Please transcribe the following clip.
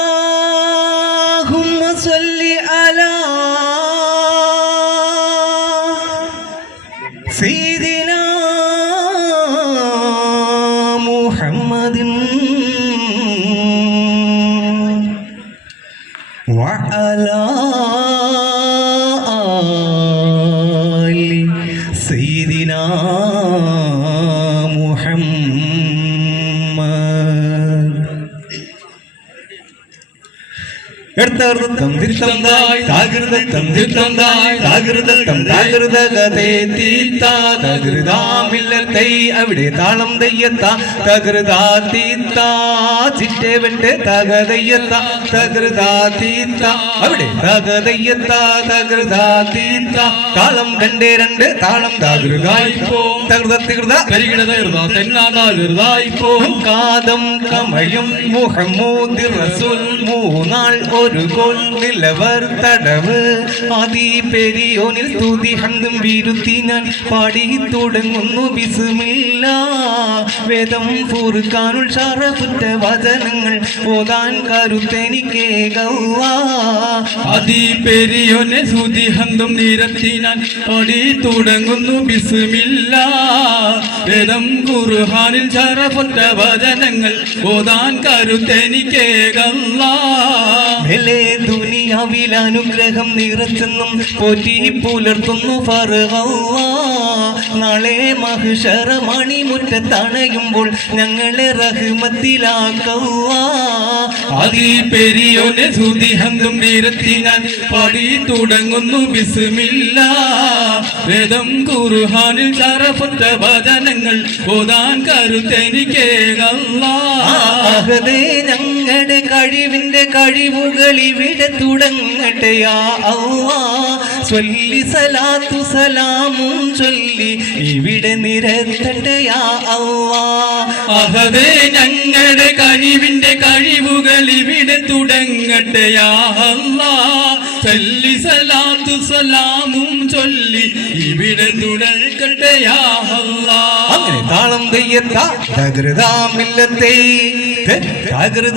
اللهم صل على سيدنا محمد وعلى آل سيدنا محمد. അവിടെ താളം തെയ്യത്ത തകൃതാ തീത്ത ചിറ്റേവെട്ട് തകതയ്യത്ത തകൃതാ തീത്ത അവിടെ തകതയ്യത്ത തകൃതാ തീത്ത താളം രണ്ടേ രണ്ട് താളം തകൃതായിപ്പോ തകൃത തെന്നാതാകൃതായിപ്പോ കാതം കമയും മുഹമ്മദ് റസൂൽ മൂന്നാൾ ഒരു കോൽ നിലവർ തടവ് ആദി പെരിയോനിൽ സ്തുതി ഹന്തും വീരുത്തി ഞാൻ പാടി തുടങ്ങുന്നു ബിസ്മില്ലാ. വേദം ഫുർഖാനുൽ ഷറഫുറ്റ വചനങ്ങൾ ഓതാൻ കരുത്തെനിക്കേകല്ലാ. ആദി പെരിയോനെ സ്തുതി ഹന്തും നിരത്തി ഞാൻ പാടി തുടങ്ങുന്നു ബിസ്മില്ലാ. വേദം ഖുർആനിൽ ഷറഫുറ്റ വചനങ്ങൾ ഓതാൻ കരുത്തെനിക്കേകല്ലാ. ദുനിയാവിൽ അനുഗ്രഹം നിറച്ചെന്നും പോറ്റി പുലർത്തുന്നു ഫർഅല്ലാ. നാളെ മഹ്ശറ മണിമുറ്റത്തണയുമ്പോൾ ഞങ്ങളെ റഹ്മത്തിലാക്കല്ലാ. ആദി പെരിയോനെ സ്തുതി ഹന്തും നിരത്തി ഞാൻ പാടി തുടങ്ങുന്നു ബിസ്മില്ലാ. വേദം ഖുർആനിൽ ഷറഫുറ്റ വചനങ്ങൾ ഓതാൻ കരുത്തെനിക്കേകല്ലാ. ഞങ്ങളുടെ കഴിവിന്റെ കഴിവുകൾ ഇവിടെ തുടങ്ങട്ടെ യാ അല്ലാഹ്. സ്വല്ലി സലാത്തു സലാമും ചൊല്ലി ഇവിടെ നിരത്തട്ടെ യാ അല്ലാഹ്. അഹദേ ഞങ്ങളുടെ കഴിവിന്റെ കഴിവുകൾ ഇവിടെ തുടങ്ങട്ടെ യാ അല്ലാഹ്. സ്വല്ലി സലാത്തു സലാമും ചൊല്ലി ഇവിടെ തുടങ്ങട്ടെ യാ അല്ലാഹ്. അങ്ങനെ താളം തെയ്യത്ത തകൃതാ മില്ലത്തെ തകൃതാ